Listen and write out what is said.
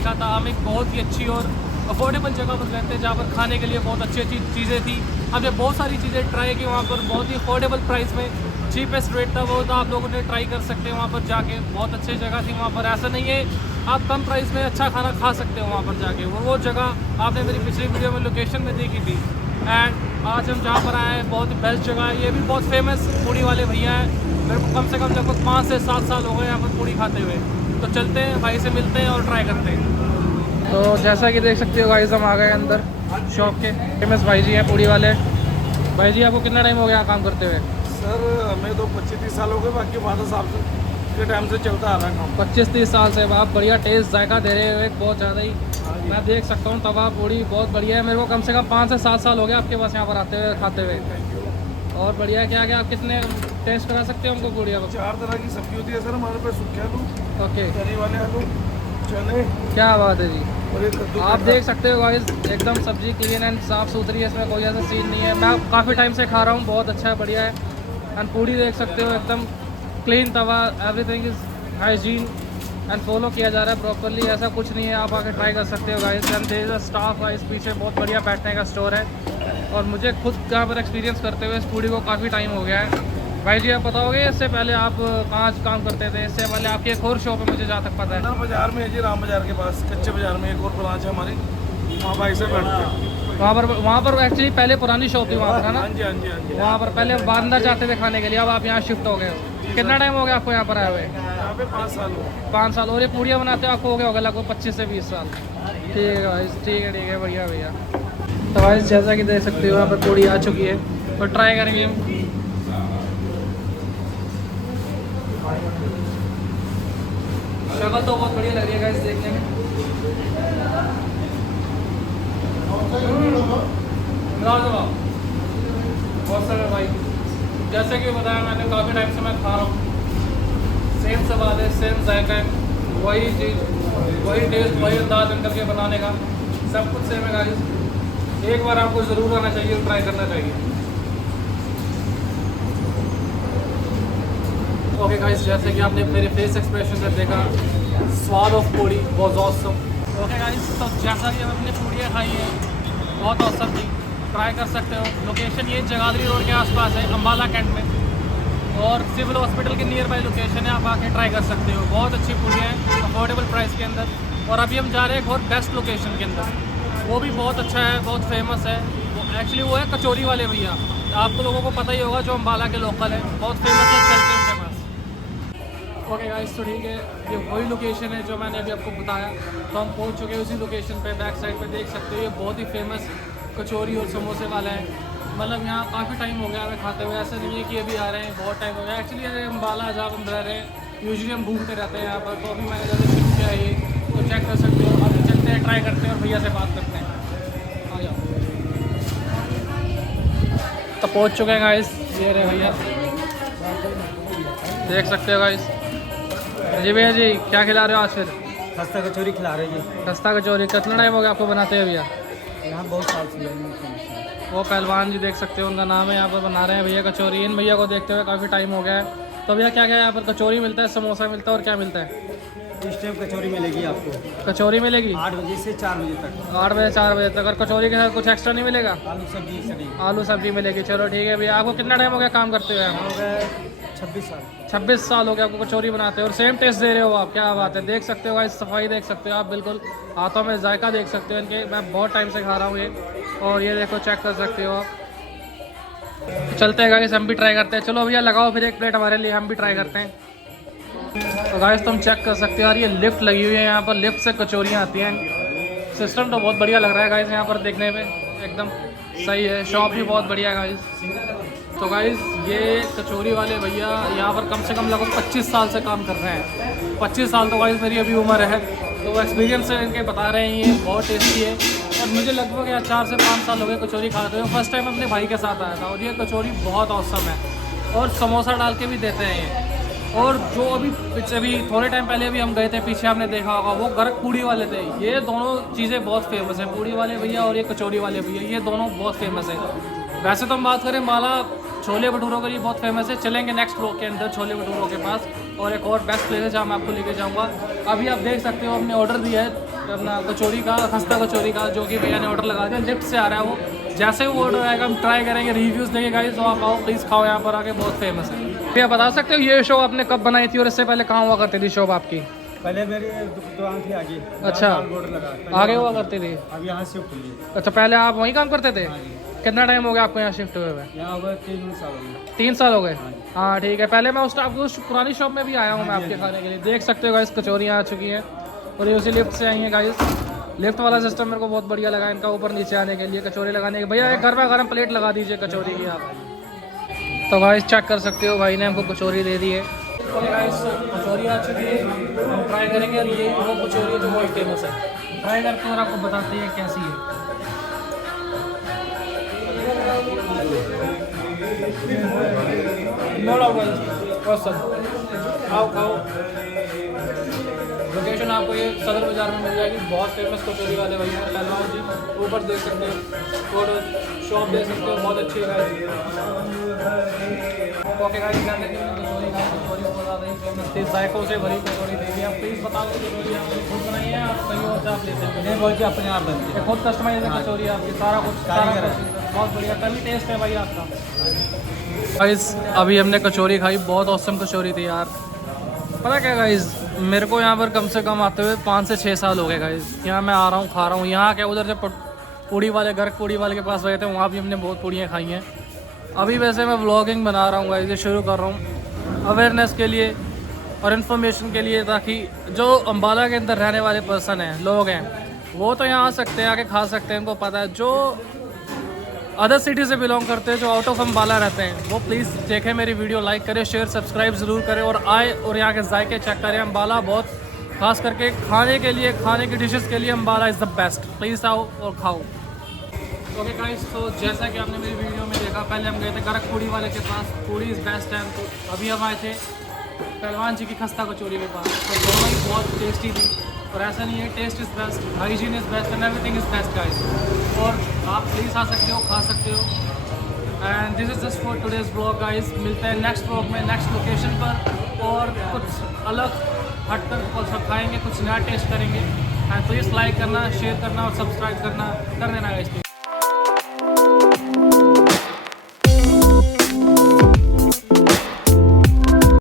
देखा था। हम एक बहुत ही अच्छी और अफोर्डेबल जगह पर रहते हैं जहाँ पर खाने के लिए बहुत अच्छी अच्छी चीज़ें थी। हमने बहुत सारी चीज़ें ट्राई की वहाँ पर, बहुत ही अफोर्डेबल प्राइस में, चीपेस्ट रेट था वो, तो आप लोगों ने ट्राई कर सकते हैं वहाँ पर जाके। बहुत अच्छी जगह थी वहाँ पर, ऐसा नहीं है, आप कम प्राइस में अच्छा खाना खा सकते हो वहाँ पर जाके। वो जगह आपने मेरी पिछली वीडियो में लोकेशन में देखी थी। एंड आज हम जहाँ पर आए हैं बहुत ही बेस्ट जगह है। ये भी बहुत फेमस पूड़ी वाले भैया हैं, मेरे को कम से कम लगभग 5 से 7 साल हो गए यहाँ पर पूड़ी खाते हुए। तो चलते हैं भाई से मिलते हैं और ट्राई करते हैं। तो जैसा कि देख सकते हो गाइस, हम आ गए अंदर शॉप के। फेमस भाई जी हैं पूड़ी वाले। भाई जी आपको कितना टाइम हो गया काम करते हुए? सर हमें तो 25-30 साल हो गए, बाकी फादर साहब के टाइम से चलता आ रहा है काम। 25-30 साल से आप बढ़िया टेस्ट जायका दे रहे हो, एक बहुत ज़्यादा ही। मैं देख सकता हूँ तवा पूड़ी बहुत बढ़िया है। मेरे को कम से कम 5 से 7 साल हो गए आपके पास यहाँ पर आते हुए खाते हुए। और बढ़िया, क्या क्या आप कितने टेस्ट करा सकते हो हमको पूड़ी? 4 तरह की सब्जी होती है सर हमारे पास, सूखे आलू, ओके, तरी वाले आलू, चने क्या बात है जी। और एक कद्दू। आप देख सकते हो गाइस, एकदम सब्जी क्लीन एंड साफ़ सुथरी है, इसमें कोई ऐसा सीन नहीं है। मैं काफ़ी टाइम से खा रहा हूँ, बहुत अच्छा है, बढ़िया है। एंड पूड़ी देख सकते हो एकदम clean Tawa, everything is hygiene and follow किया जा रहा है प्रॉपरली। ऐसा कुछ नहीं है, आप आके ट्राई कर सकते हो guys. And there is a staff है इस पीछे, बहुत बढ़िया बैठने का स्टोर है। और मुझे खुद यहाँ पर एक्सपीरियंस करते हुए इस पूड़ी को काफ़ी टाइम हो गया है। भाई जी आप बताओगे इससे पहले आप कहाँ काम करते थे? इससे पहले आपकी एक और शॉप है मुझे जहाँ तक पता है। बाजार में है जी, राम बाजार के पास कच्चे बाजार में एक और ब्रांच है हमारी, वहाँ भाई से बैठते हैं। वहाँ पर एक्चुअली पहले पुरानी शॉप थी वहाँ पर, है ना? हाँ जी हाँ जी हाँ जी। वहाँ पर पहले अंदर जाते थे खाने के लिए, अब आप यहाँ शिफ्ट हो गए हो। कितना टाइम हो गया आपको यहाँ पर आए हुए? यहाँ पे 5 साल हो गए। 5 साल। और ये पूड़ियाँ बनाते हो आपको हो गया होगा लगभग 25 से 20 साल। ठीक है भाई, ठीक है बढ़िया भैया। तो भाई जैसा कि देख सकते हो यहाँ पर पूड़ी आ चुकी है और ट्राई करेंगे हम। शक्ल तो बहुत बढ़िया लग रही है गाइस देखने में। बहुत सारे भाई, जैसे कि बताया मैंने, काफ़ी टाइम से मैं खा रहा हूँ। सेम स्वाद है, सेम जायका है, वही चीज़, वही टेस्ट, वही अंदाज इनकर के बनाने का, सब कुछ सेम है गाइस। एक बार आपको ज़रूर आना चाहिए और ट्राई करना चाहिए। ओके गाइस, जैसे कि आपने मेरे फेस एक्सप्रेशन से देखा, स्वाद of puri was awesome. Okay guys, तो जैसा कि हमने पूड़ियाँ खाई हैं, बहुत औसम थी, ट्राई कर सकते हो। लोकेशन ये जगाधरी रोड के आसपास है, अम्बाला कैंट में, और सिविल हॉस्पिटल के नियर बाई लोकेशन है, आप आके ट्राई कर सकते हो। बहुत अच्छी पूड़ियाँ हैं अफोर्डेबल प्राइस के अंदर। और अभी हम जा रहे हैं एक और बेस्ट लोकेशन के अंदर, वो भी बहुत अच्छा है, बहुत फेमस है। वो है कचौरी वाले भैया, आपको लोगों को पता ही होगा, जो अम्बाला के लोकल है, बहुत फेमस है, चलते हैं उनके पास। ओके गाइस, तो ठीक है, ये वही लोकेशन है जो मैंने अभी आपको बताया। तो हम पहुंच चुके हैं उसी लोकेशन पे। बैक साइड पे देख सकते हो, ये बहुत ही फेमस कचौरी और समोसे वाला है। मतलब यहाँ काफ़ी टाइम हो गया हमें खाते हुए, ऐसा नहीं है कि अभी आ रहे हैं, बहुत टाइम हो गया। एक्चुअली अम्बाला जहाँ हम रह रहे हैं, यूजुअली हम घूमते रहते हैं यहाँ पर, तो अभी मैंने जैसे शिफ्ट किया है ये, तो चेक कर सकते हो। अभी चलते हैं, ट्राई करते हैं और भैया से बात करते हैं। आ जाओ। तो पहुँच चुके हैं गाइस, ये रहे भैया, देख सकते हो गाइस। जी भैया जी, क्या खिला रहे हो आज फिर? खस्ता कचौरी खिला रहे जी। खस्ता कचौरी कितना टाइम हो गया आपको बनाते हैं भैया? यहाँ बहुत साल से लगे। वो पहलवान जी देख सकते हो, उनका नाम है, यहाँ पर बना रहे हैं भैया कचौरी। इन भैया को देखते हुए काफ़ी टाइम हो गया है। तो भैया क्या क्या यहाँ पर? कचौरी मिलता है, समोसा मिलता है, और क्या मिलता है? इस टाइम कचौरी मिलेगी आपको कचौरी मिलेगी 8 बजे से 4 बजे तक। 8 बजे 4 बजे तक। और कचौरी के साथ कुछ एक्स्ट्रा नहीं मिलेगा? आलू सब्जी सड़ी आलू सब्जी मिलेगी। चलो ठीक है भैया। आपको कितना टाइम हो गया काम करते हुए? हो गए 26 साल। 26 साल हो गया आपको कचौरी बनाते हो, और सेम टेस्ट दे रहे हो आप, क्या बात है। देख सकते हो भाई, सफाई देख सकते हो आप, बिल्कुल हाथों में जायका देख सकते हो इनके। मैं बहुत टाइम से खा रहा हूँ ये, और ये देखो, चेक कर सकते हो आप। चलते हैं गाइस, हम भी ट्राई करते हैं। चलो भैया लगाओ फिर एक प्लेट हमारे लिए, हम भी ट्राई करते हैं। तो गाइस तुम चेक कर सकते हो यार, ये लिफ्ट लगी हुई है यहाँ पर, लिफ्ट से कचौरियाँ आती हैं। सिस्टम तो बहुत बढ़िया लग रहा है गाइस, यहाँ पर देखने में एकदम सही है। शॉप भी बहुत बढ़िया है गाइस। तो गाइस ये कचौरी वाले भैया यहाँ पर कम से कम लगभग 25 साल से काम कर रहे हैं। 25 साल तो गाइस मेरी अभी उम्र है, तो वो एक्सपीरियंस से इनके बता रहे हैं, ये बहुत टेस्टी है। और मुझे लगभग यार 4 से 5 साल हो गए कचौरी खाते हुए। फर्स्ट टाइम अपने भाई के साथ आया था, और ये कचौरी बहुत औसम है, और समोसा डाल के भी देते हैं ये। और जो अभी थोड़े टाइम पहले भी हम गए थे, पीछे आपने देखा होगा, वो गर्ग पूड़ी वाले थे। ये दोनों चीज़ें बहुत फेमस हैं, पूड़ी वाले भैया और ये कचौरी वाले भैया, ये दोनों बहुत फेमस है। वैसे तो हम बात करें माला छोले भटूरों के लिए बहुत फेमस है। चलेंगे नेक्स्ट ब्लॉक के अंदर छोले भटूरों के पास, और एक और बेस्ट प्लेस है जहाँ मैं आपको लेके जाऊँगा। अभी आप देख सकते हो, हमने ऑर्डर दिया है अपना कचौरी का, खस्ता कचौरी का, जो कि भैया ने ऑर्डर लगा दिया, लिफ्ट से आ रहा है वो। जैसे ही वो ऑर्डर आएगा हम ट्राई करेंगे, रिव्यूज़ देंगे गाइस। तो आप आओ प्लीज़, खाओ यहाँ पर आके, बहुत फेमस है। भैया बता सकते हो ये शो आपने कब बनाई थी और इससे पहले कहाँ हुआ करती थी शॉप आपकी? पहले मेरी दुकान थी आगे। अच्छा, बोर्ड लगा आगे हुआ करती थी। अब यहाँ शिफ्ट हुई। अच्छा, पहले आप वहीं काम करते थे? कितना टाइम हो गया आपको यहाँ शिफ्ट हुए हुए? यहाँ हुआ 3 साल हो गए। 3 साल हो गए। हाँ ठीक है, पहले मैं उस पुरानी शॉप में भी आया हूँ मैं आपके खाने के लिए। देख सकते हो गाइस, कचौरियाँ आ चुकी हैं और ये उसी लिफ्ट से आई हैं गाइस। लिफ्ट वाला सिस्टम मेरे को बहुत बढ़िया लगा इनका, ऊपर नीचे आने के लिए, कचौरी लगाने के। भैया एक गर्मा प्लेट लगा दीजिए कचौरी की आप। तो गाइस चेक कर सकते हो, भाई ने हमको कचौरी दे दी है। तो गाइस कचौरी आ चुकी है, हम ट्राई करेंगे। और ये वो कचौरी है जो बहुत फेमस है, ट्राई करके और आपको बताते हैं कैसी है। नो डाउट गाइस, आओ खाओ। लोकेशन आपको ये सदर बाज़ार में मिल जाएगी। बहुत फेमस कचौरी वाले भैया हैं पहलवान जी, ऊपर देख सकते हो और शॉप देख सकते हो, बहुत अच्छी है। ओके गाइस, ध्यान रखिए कचौरी बहुत ज़्यादा ही फेमस थी, जायकों से भरी कचौरी देगी। आप प्लीज़ बता दो कचौरी आपने खुद बनाई है, आप कहीं और से आप लेते हैं? नहीं, बोल के अपने आप बनती है। खुद कस्टमाइज है कचौरी आपकी, सारा कुछ बहुत बढ़िया। तभी टेस्ट है भाई आपका। गाइस अभी हमने कचौरी खाई, बहुत औसम कचौरी थी यार। पता क्या गाइस, मेरे को यहाँ पर कम से कम आते हुए 5 से 6 साल हो गए गाइस। यहाँ मैं आ रहा हूँ, खा रहा हूँ। यहाँ क्या, उधर जब पूड़ी वाले घर, पूड़ी वाले के पास गए थे, वहाँ भी हमने बहुत पूड़ियाँ खाई हैं। अभी वैसे मैं व्लॉगिंग बना रहा हूँ गाइस, ये शुरू कर रहा हूँ अवेयरनेस के लिए और इन्फॉर्मेशन के लिए, ताकि जो अम्बाला के अंदर रहने वाले पर्सन हैं, लोग हैं, वो तो यहाँ आ सकते हैं, आके खा सकते हैं, उनको पता है। जो अदर सिटी से बिलोंग करते हैं, जो आउट ऑफ अम्बाला रहते हैं, वो प्लीज़ देखें मेरी वीडियो, लाइक करें, शेयर सब्सक्राइब ज़रूर करें और आए और यहाँ के जायके चेक करें। अम्बाला बहुत खास करके खाने के लिए, खाने की डिशेस के लिए Ambala is the best. Please आओ और खाओ। ओके गाइस, तो जैसा कि आपने मेरी वीडियो में देखा, पहले हम गए थे गरक पूड़ी वाले के पास, पूड़ी इज़ बेस्ट है। तो अभी हम आए थे पहलवान जी की खस्ता कचौरी के पास, तो दोनों ही बहुत टेस्टी थी। और ऐसा नहीं है, taste is best, hygiene is best and everything is best guys. और आप प्लीज़ आ सकते हो, खा सकते हो। And this is just for today's blog guys. मिलते हैं नेक्स्ट ब्लॉग में, नेक्स्ट लोकेशन पर, और कुछ अलग हटकर कुछ खाएंगे, कुछ नया टेस्ट करेंगे। एंड प्लीज़ लाइक करना, शेयर करना और सब्सक्राइब करना कर देना गाइस।